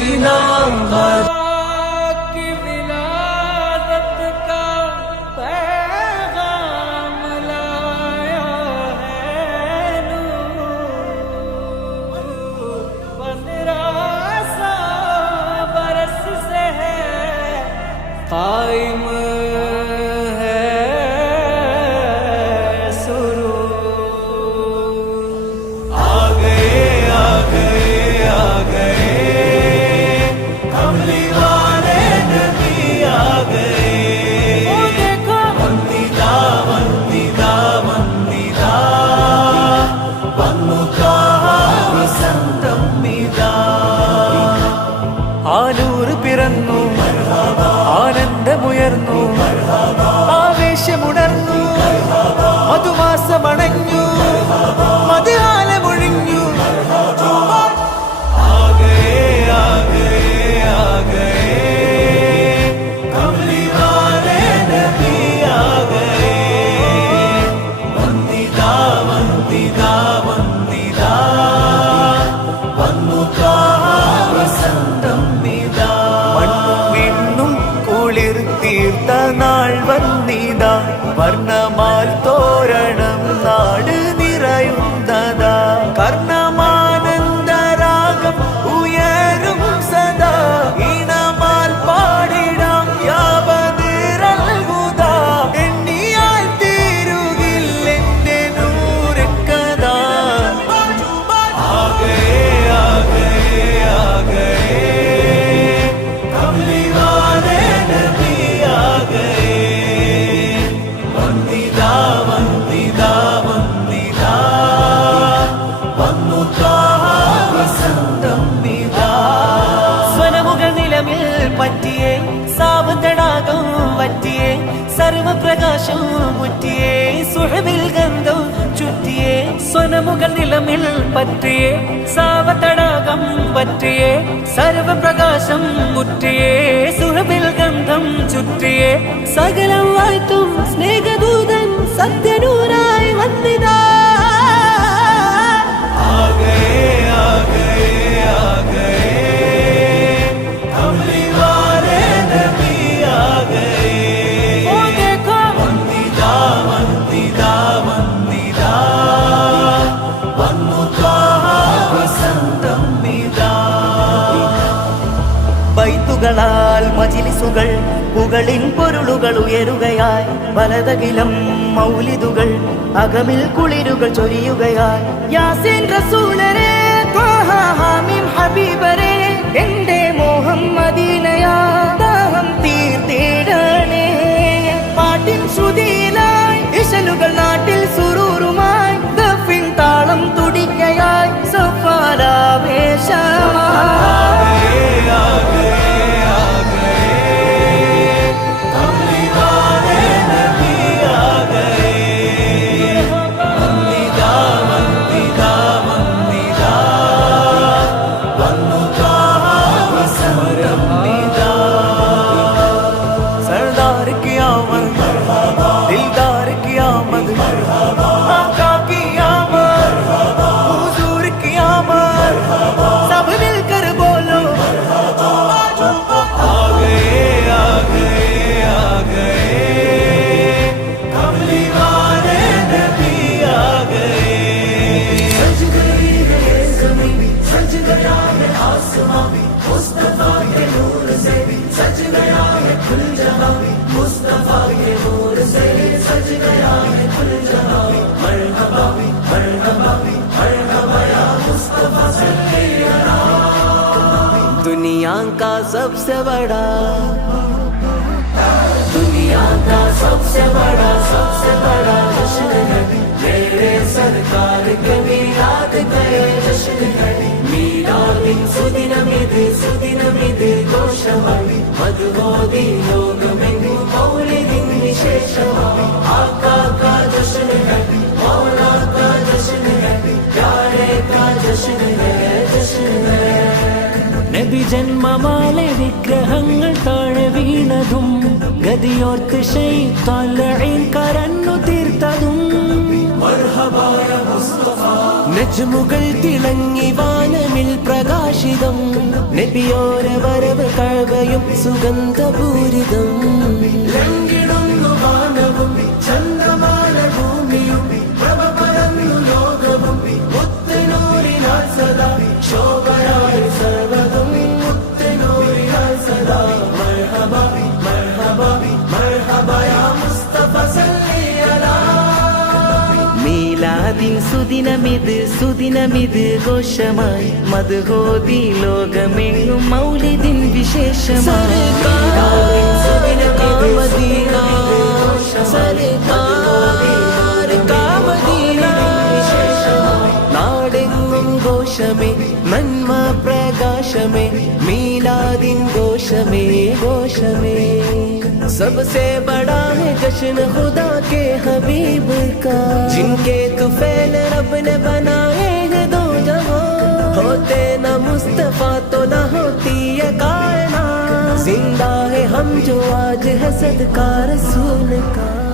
Medina ആവേശമുണർന്നു മധുമാസമണഞ്ഞു. നിലമിൽ പറ്റിയേ സാവതടാകം പറ്റിയേ സർവപ്രകാശം മുറ്റിയേ സുഹബിൽ ഗന്ധം ചുറ്റിയേ സകലം വായിത്തും സ്നേഹദൂതൻ സത്യനൂരായി വന്നിതാ. മലകളാൽ മജിലിസുകൾ പുകളിൻ പൊരുളുകൾ ഉയരുകയായി വലതകിലം മൗലിതുകൾ അകമിൽ കുളിരുകൾ ചൊരിയുകയായി യാസീൻ ഹബീബരെ എന്റെ മോഹം മദീനയാ इंसान का सबसे बड़ा दुनिया का सबसे बड़ा ജന്മമാലെ വിഗ്രഹങ്ങൾ താഴെ വീണതും ഗതിയോർത്ത് ഷെയ്ത്താലയിൽ കരന്നു തീർത്തതും. നജ്മുകൾ തിളങ്ങി വാനമിൽ പ്രകാശിതം. നബിയോര വരവ് കഴവയും സുഗന്ധപൂരിതം. ലംഘിടുന്നു அதின் சுதினமிது சுதினமிது கோஷமாய் மதுகோதி லோகமெங்கும் மௌலிதின் விசேஷமாய் சுதினமிது கோஷமே மன்ம பிரகாசமே மீலாதின் கோஷமே கோஷமே सबसे बड़ा है जश्न खुदा के हबीब का। जिनके तुफैल रब ने बनाए हैं दो जहाँ होते न मुस्तफ़ा तो न होती ये कायनात। ज़िंदा है हम जो आज है सदका रसूल का।